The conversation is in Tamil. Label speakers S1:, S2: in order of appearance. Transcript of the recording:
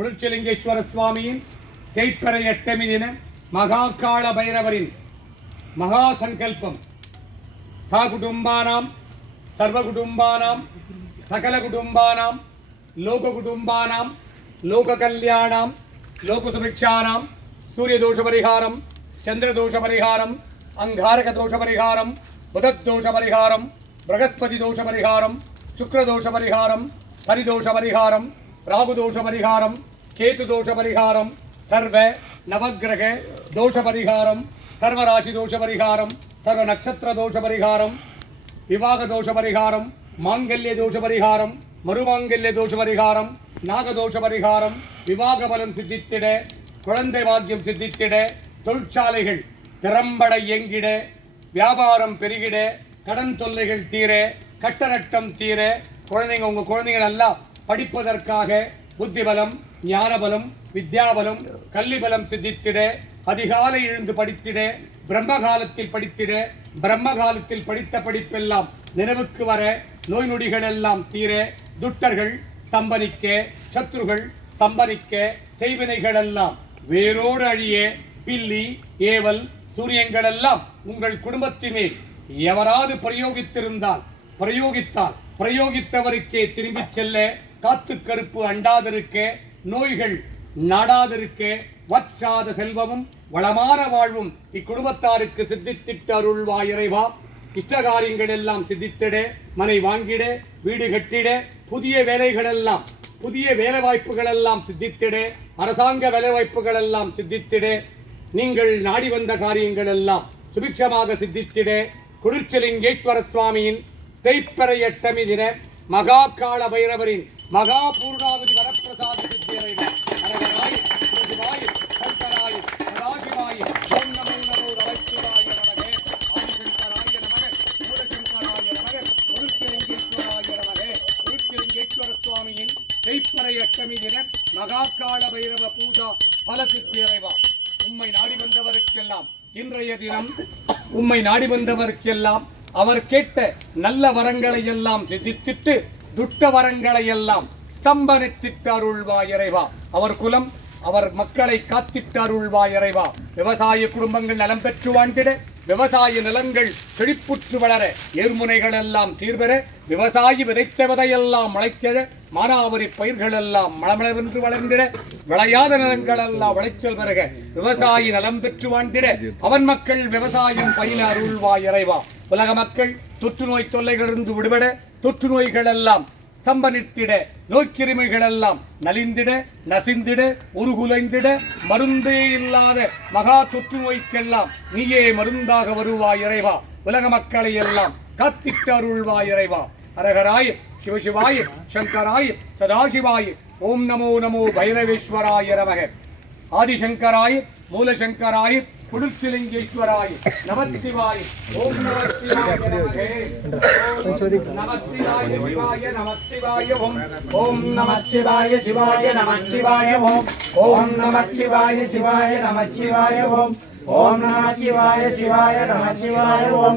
S1: குளிர்ச்சலிங்கேஸ்வர சுவாமியின் தேய்ப்பறை எட்டமி தின மகாகால பைரவரின் மகா சங்கல்பம் சா குடும்பானாம் சர்வ குடும்பானாம் சகல குடும்பானாம் லோக குடும்பானாம் லோக கல்யாணம் லோக சுபிக்ஷானாம் சூரிய தோஷ பரிகாரம் சந்திர தோஷ பரிகாரம் அங்காரக தோஷ பரிகாரம் புதத் தோஷ பரிகாரம் பிரகஸ்பதி தோஷ பரிகாரம் சுக்ரதோஷ பரிகாரம் சனிதோஷ பரிகாரம் ராகுதோஷ பரிகாரம் கேது தோஷ பரிகாரம் சர்வ நவக்கிரக தோஷ பரிகாரம் சர்வராசி தோஷ பரிகாரம் சர்வ நட்சத்திர தோஷ பரிகாரம் விவாக தோஷ பரிகாரம் மாங்கல்ய தோஷ பரிகாரம் மறுமாங்கல்ய தோஷ பரிகாரம் நாகதோஷ பரிகாரம் விவாக பலம் சித்தித்திட குழந்தை பாக்கியம் சித்தித்திட தொழிற்சாலைகள் திறம்பட இயங்கிட வியாபாரம் பெருகிட கடன் தொல்லைகள் தீர கட்டநட்டம் தீர குழந்தைங்க உங்கள் குழந்தைங்க நல்லா படிப்பதற்காக புத்திபலம் ஞானபலம் வித்யாபலம் கல்விபலம் சித்தித்திட அதிகாலை எழுந்து படித்திட பிரம்ம காலத்தில் படித்திட பிரம்ம காலத்தில் படித்த படிப்பெல்லாம் நினைவுக்கு வர நோய் நொடிகள் எல்லாம் தீர துட்டர்கள் ஸ்தம்பனிக்க சத்ருகள் ஸ்தம்பனிக்க செய்வினைகள் எல்லாம் வேரோடு அழிய பில்லி ஏவல் சூரியங்கள் எல்லாம் உங்கள் குடும்பத்தினே எவராது பிரயோகித்திருந்தால் பிரயோகித்தால் பிரயோகித்தவருக்கே திரும்பிச் செல்ல காத்து கருப்பு அண்டாதிருக்க நோய்கள் நாடாதிருக்க வற்றாத செல்வமும் வளமான வாழ்வும் இக்குடும்பத்தாருக்கு சித்தித்திட்டு அருள்வா இறைவா இஷ்டகாரியங்கள் எல்லாம் சித்தித்திட மனை வாங்கிட வீடு கட்டிட புதிய வேலைகள் எல்லாம் புதிய வேலை வாய்ப்புகள் எல்லாம் சித்தித்திட அரசாங்க வேலை வாய்ப்புகள் எல்லாம் சித்தித்திட நீங்கள் நாடி வந்த காரியங்கள் எல்லாம் சுபிட்சமாக சித்தித்திட. குளிர்ச்சலிங்கேஸ்வர சுவாமியின் தெய்ப்பறை எட்டமி தின மகா கால பைரவரின் மகா பூர்ணாவதி வரப்பிரசாத சித்தியரை அரகராய் சிவாய் சங்கராய் சதாசிவாய் ஓம் நமோ நமோ நமச்சிவாய நமக ஆதிசங்கராய நமக மூலசங்கராய நமக குருத்திலிங்கேஸ்வராய நமக குருத்திலிங்கேஸ்வர சுவாமியின் தெய்ப்பறை அஷ்டமி தின மகாகால பைரவ பூஜா பல சித்தியறைவா. உம்மை நாடி வந்தவருக்கெல்லாம் இன்றைய தினம் உம்மை நாடி வந்தவருக்கெல்லாம் அவர் கேட்ட நல்ல வரங்களை எல்லாம் சித்தித்திட்டு துட்டவரங்களை எல்லாம் ஸ்தம்பனித்திட்டு அருள்வாய் இறைவா அவர் குலம் அவர் மக்களை காத்திட்டருள்வா இறைவா விவசாய குடும்பங்கள் நலம் பெற்று வாழ்ந்திட விவசாய நிலங்கள் செழிப்புற்று வளர ஏர்முனைகள் எல்லாம் சீர்பெற விவசாயி விதைத்த விதையெல்லாம் முளைச்செழ மானாவரி பயிர்கள் எல்லாம் மளமளவென்று வளர்ந்திட விளையாத நிலங்கள் எல்லாம் விளைச்சல் பெருக விவசாயி நலம் பெற்று வாழ்ந்திட அவன் மக்கள் விவசாயம் பயில அருள்வா இறைவா உலக மக்கள் தொற்று நோய் தொல்லைகளிலிருந்து விடுபட தொற்று நோய்களெல்லாம் ஸ்தம்பனித்திட நோய்க்கிருமிகளெல்லாம் நலிந்திட நசிந்திட உருகுலைந்திட மருந்தே இல்லாத மகா தொற்று நோய்க்கெல்லாம் நீயே மருந்தாக வருவாய் இறைவா. உலக மக்களை எல்லாம் காத்திட்டு அருள்வாய் இறைவா. அரகராய் சிவசிவாய் சங்கராய் சதாசிவாய் ஓம் நமோ நமோ பைரவேஸ்வராய நமக. आदिशंकराय, मूलशंकराय पुड़िंगेश्वराय नमः शिवाय ओम नमः। शिवाय नमः शिवाय ओम।
S2: ओम नमः शिवाय शिवाय नमः शिवाय ओम। ओम नमः शिवाय शिवाय नमः शिवाय ओम। ओम नमः शिवाय शिवाय नमः शिवाय ओम।